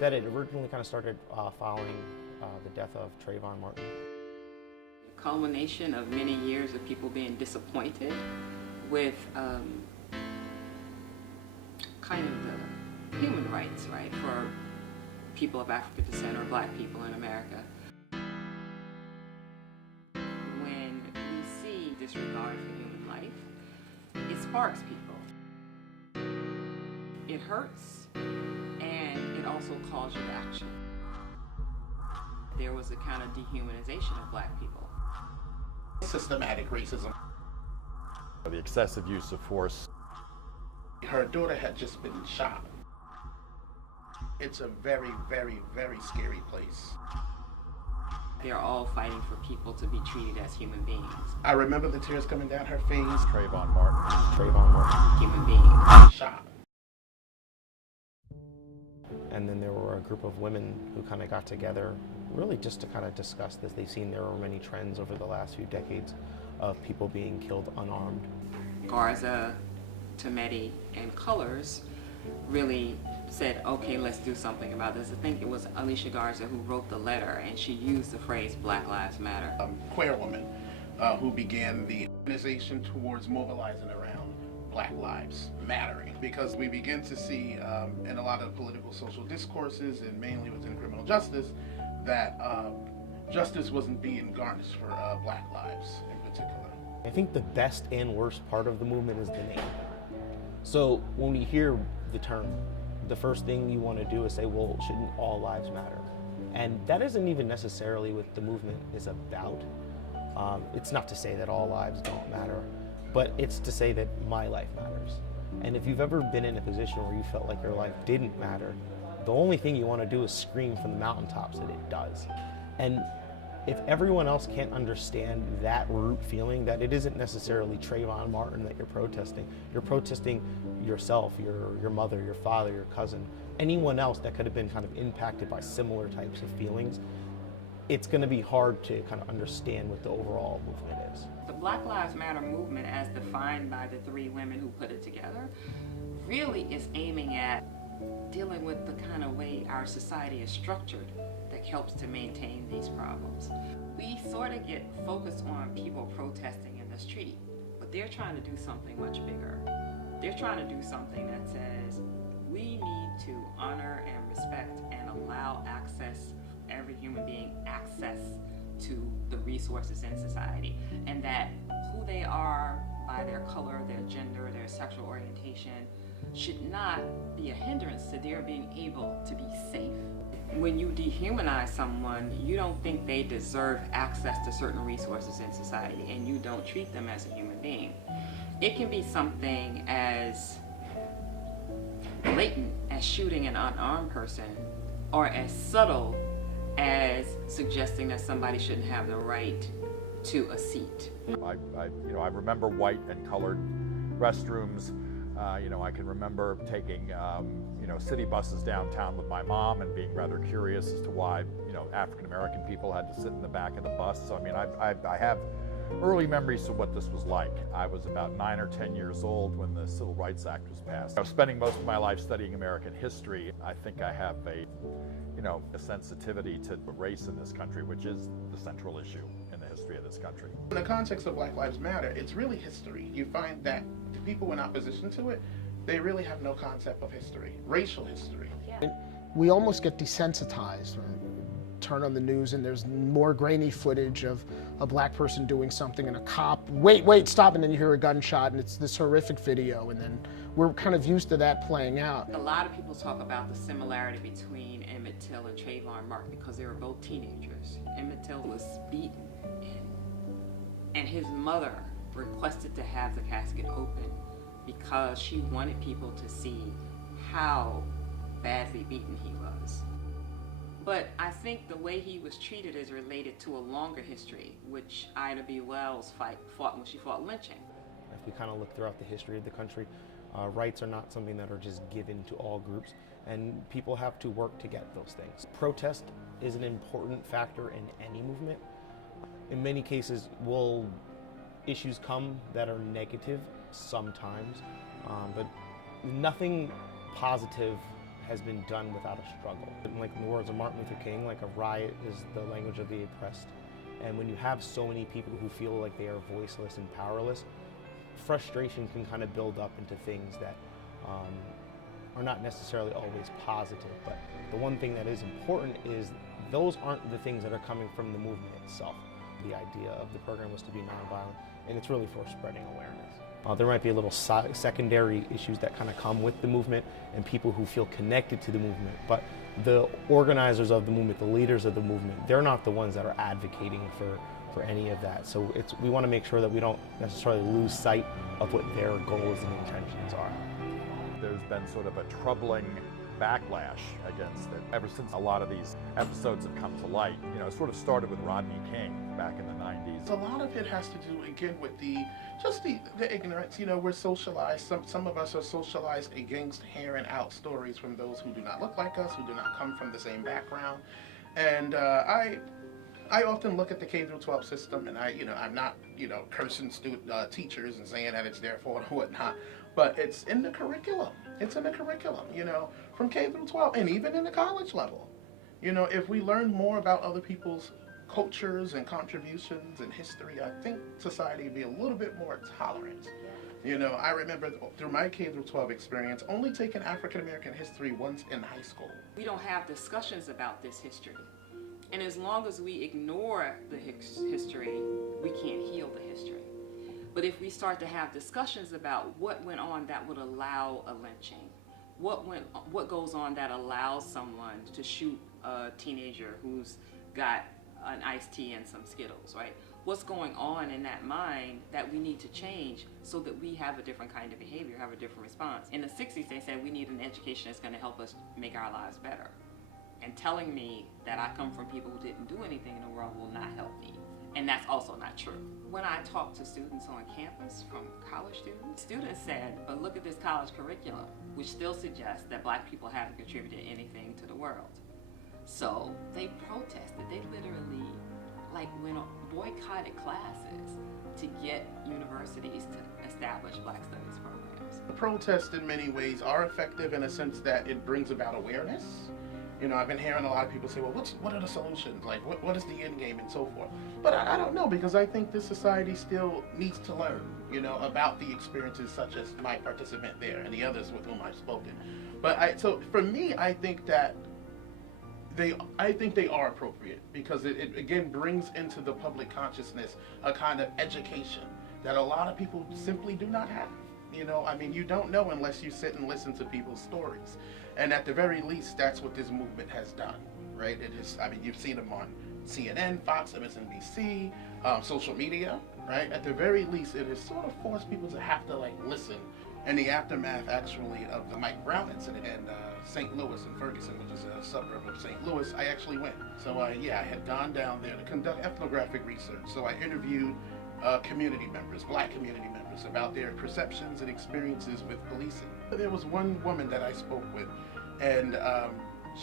that it originally kind of started following the death of Trayvon Martin. Culmination of many years of people being disappointed with kind of the human rights, right, for people of African descent or black people in America. When we see disregard for human life, it sparks people. It hurts, and it also calls you to action. There was a kind of dehumanization of black people. Systematic racism. The excessive use of force. Her daughter had just been shot. It's a very, very, very scary place. They're all fighting for people to be treated as human beings. I remember the tears coming down her face. Trayvon Martin. Trayvon Martin. Human beings. Shot. And then there were a group of women who kind of got together really just to kind of discuss this. They've seen there were many trends over the last few decades of people being killed unarmed. Garza, Tometi, and Colors really said, okay, let's do something about this. I think it was Alicia Garza who wrote the letter, and she used the phrase Black Lives Matter. A queer woman who began the organization towards mobilizing around Black Lives Mattering, because we begin to see in a lot of political social discourses, and mainly within criminal justice, that justice wasn't being garnished for Black lives in particular. I think the best and worst part of the movement is the name. So when we hear the term, the first thing you want to do is say, well, shouldn't all lives matter? And that isn't even necessarily what the movement is about. It's not to say that all lives don't matter, but it's to say that my life matters. And if you've ever been in a position where you felt like your life didn't matter, the only thing you want to do is scream from the mountaintops that it does. And if everyone else can't understand that root feeling, that it isn't necessarily Trayvon Martin that you're protesting yourself, your mother, your father, your cousin, anyone else that could have been kind of impacted by similar types of feelings, it's going to be hard to kind of understand what the overall movement is. The Black Lives Matter movement, as defined by the three women who put it together, really is aiming at dealing with the kind of way our society is structured that helps to maintain these problems. We sort of get focused on people protesting in this treaty, but they're trying to do something much bigger. They're trying to do something that says we need to honor and respect and allow access, every human being access to the resources in society, and that who they are by their color, their gender, their sexual orientation should not be a hindrance to their being able to be safe. When you dehumanize someone, you don't think they deserve access to certain resources in society, and you don't treat them as a human being. It can be something as blatant as shooting an unarmed person, or as subtle as suggesting that somebody shouldn't have the right to a seat. I remember white and colored restrooms. I can remember taking, city buses downtown with my mom and being rather curious as to why, African American people had to sit in the back of the bus. So, I have early memories of what this was like. I was about 9 or 10 years old when the Civil Rights Act was passed. I was spending most of my life studying American history. I think I have a sensitivity to race in this country, which is the central issue in the history of this country. In the context of Black Lives Matter, it's really history. You find that the people in opposition to it, they really have no concept of history, racial history. We almost get desensitized. Turn on the news and there's more grainy footage of a black person doing something and a cop, wait, stop, and then you hear a gunshot and it's this horrific video, and then we're kind of used to that playing out. A lot of people talk about the similarity between Emmett Till and Trayvon Martin because they were both teenagers. Emmett Till was beaten, and his mother requested to have the casket open because she wanted people to see how badly beaten he was. But I think the way he was treated is related to a longer history, which Ida B. Wells fought when she fought lynching. If we kind of look throughout the history of the country, rights are not something that are just given to all groups, and people have to work to get those things. Protest is an important factor in any movement. In many cases, issues come that are negative sometimes, but nothing positive has been done without a struggle. And like in the words of Martin Luther King, like a riot is the language of the oppressed. And when you have so many people who feel like they are voiceless and powerless, frustration can kind of build up into things that are not necessarily always positive. But the one thing that is important is those aren't the things that are coming from the movement itself. The idea of the program was to be nonviolent, and it's really for spreading awareness. There might be a little secondary issues that kind of come with the movement and people who feel connected to the movement, but the organizers of the movement, the leaders of the movement, they're not the ones that are advocating for any of that. So we want to make sure that we don't necessarily lose sight of what their goals and intentions are. There's been sort of a troubling backlash against it ever since a lot of these episodes have come to light. You know, it sort of started with Rodney King back in the 90s. A lot of it has to do, again, with the ignorance. You know, we're socialized. Some of us are socialized against hearing out stories from those who do not look like us, who do not come from the same background. And I often look at the K-12 system, and I'm not, cursing teachers and saying that it's their fault or whatnot, but it's in the curriculum. It's in the curriculum, from K-12 and even in the college level. If we learn more about other people's cultures and contributions and history, I think society would be a little bit more tolerant. I remember through my K-12 experience only taking African American history once in high school. We don't have discussions about this history. And as long as we ignore the history, we can't heal the history. But if we start to have discussions about what went on that would allow a lynching, what goes on that allows someone to shoot a teenager who's got an iced tea and some Skittles, right? What's going on in that mind that we need to change so that we have a different kind of behavior, have a different response. In the 60s, they said we need an education that's going to help us make our lives better. And telling me that I come from people who didn't do anything in the world will not help me. And that's also not true. When I talk to students on campus, from college students said, but look at this college curriculum, which still suggests that black people haven't contributed anything to the world. So they protested. They literally boycotted classes to get universities to establish Black Studies programs. The protests in many ways are effective in a sense that it brings about awareness. I've been hearing a lot of people say, well, what are the solutions? Like, what is the end game and so forth? But I don't know, because I think this society still needs to learn, about the experiences such as my participant there and the others with whom I've spoken. But so for me, I think that they are appropriate, because it again brings into the public consciousness a kind of education that a lot of people simply do not have. You don't know unless you sit and listen to people's stories. And at the very least, that's what this movement has done, right? It is, you've seen them on CNN, Fox, MSNBC, social media, right? At the very least, it has sort of forced people to have to, listen. In the aftermath, actually, of the Mike Brown incident in St. Louis and Ferguson, which is a suburb of St. Louis, I actually went. So, I had gone down there to conduct ethnographic research. So I interviewed community members, black community members, about their perceptions and experiences with policing. There was one woman that I spoke with, and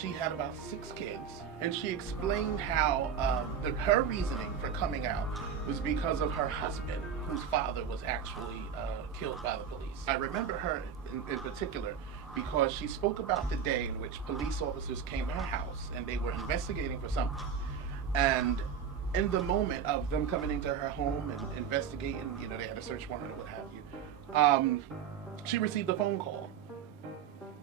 she had about 6 kids, and she explained how her reasoning for coming out was because of her husband, whose father was actually killed by the police. I remember her in particular because she spoke about the day in which police officers came to her house and they were investigating for something. And in the moment of them coming into her home and investigating, they had a search warrant or what have you, she received a phone call,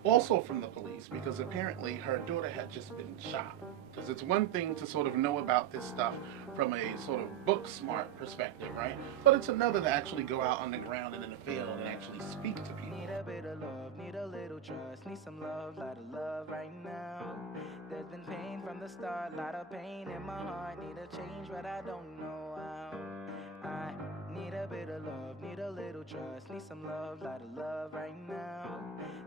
also from the police, because apparently her daughter had just been shot. Because it's one thing to sort of know about this stuff from a sort of book smart perspective, right? But it's another to actually go out on the ground and in the field and actually speak to people. Need a bit of love, need a little trust, need some love, lot of love right now. There's been pain from the start, lot of pain in my heart, need a change but I don't know how. I need a bit of love, need a little trust, need some love, lot of love right now.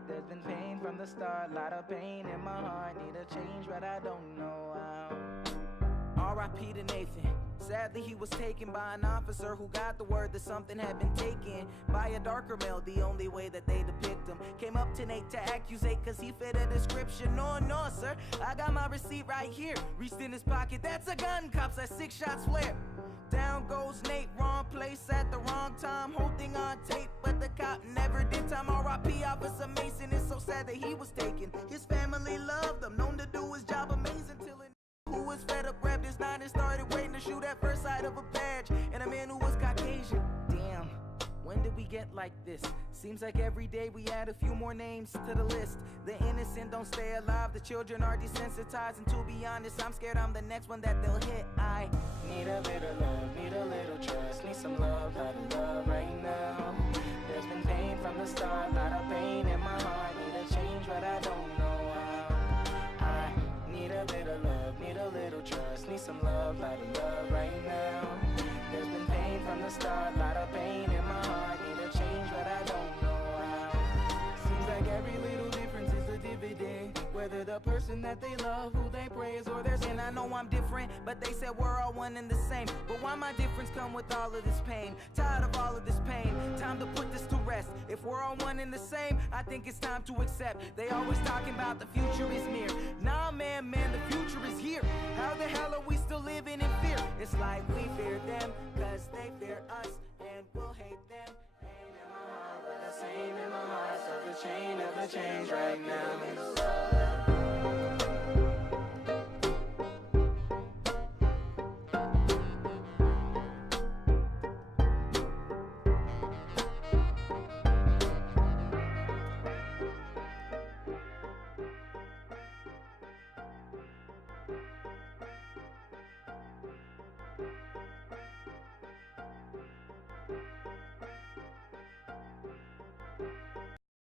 There's been pain from the start, lot of pain in my heart, need a change but I don't know how. R.I.P. to Nathan. Sadly, he was taken by an officer who got the word that something had been taken by a darker male, the only way that they depict him. Came up to Nate to accusate cause he fit a description. No, sir, I got my receipt right here. Reached in his pocket, that's a gun. Cops at 6 shots flare. Down goes Nate, wrong place at the wrong time. Whole thing on tape, but the cop never did time. R.I.P. Officer Mason, it's so sad that he was taken. His family reverse side of a badge, and a man who was Caucasian. Damn. When did we get like this? Seems like every day we add a few more names to the list. The innocent don't stay alive, the children are desensitized, and to be honest, I'm scared I'm the next one that they'll hit. I need a little love, need a little trust, need some love, lot of love right now. There's been pain from the start, lot of pain in my heart, need a change but I don't know how. I need a little love, need a little trust, need some love, lot of love right now. There's been pain from the start, lot of pain in my heart, need a change but I don't know how. Seems like every little difference is a dividend, whether the person that they love, who they praise, or their sin. I know I'm different, but they said we're all one and the same. But why my difference come with all of this pain? Tired of all of this pain, time to put this to rest. If we're all one and the same, I think it's time to accept. They always talking about the future is near. Nah man, the future is here. How the hell are we still living in fear? It's like we fear them, cause they fear us, and we'll hate them. Pain in my heart, but the same in my heart, so the chain of the change right now.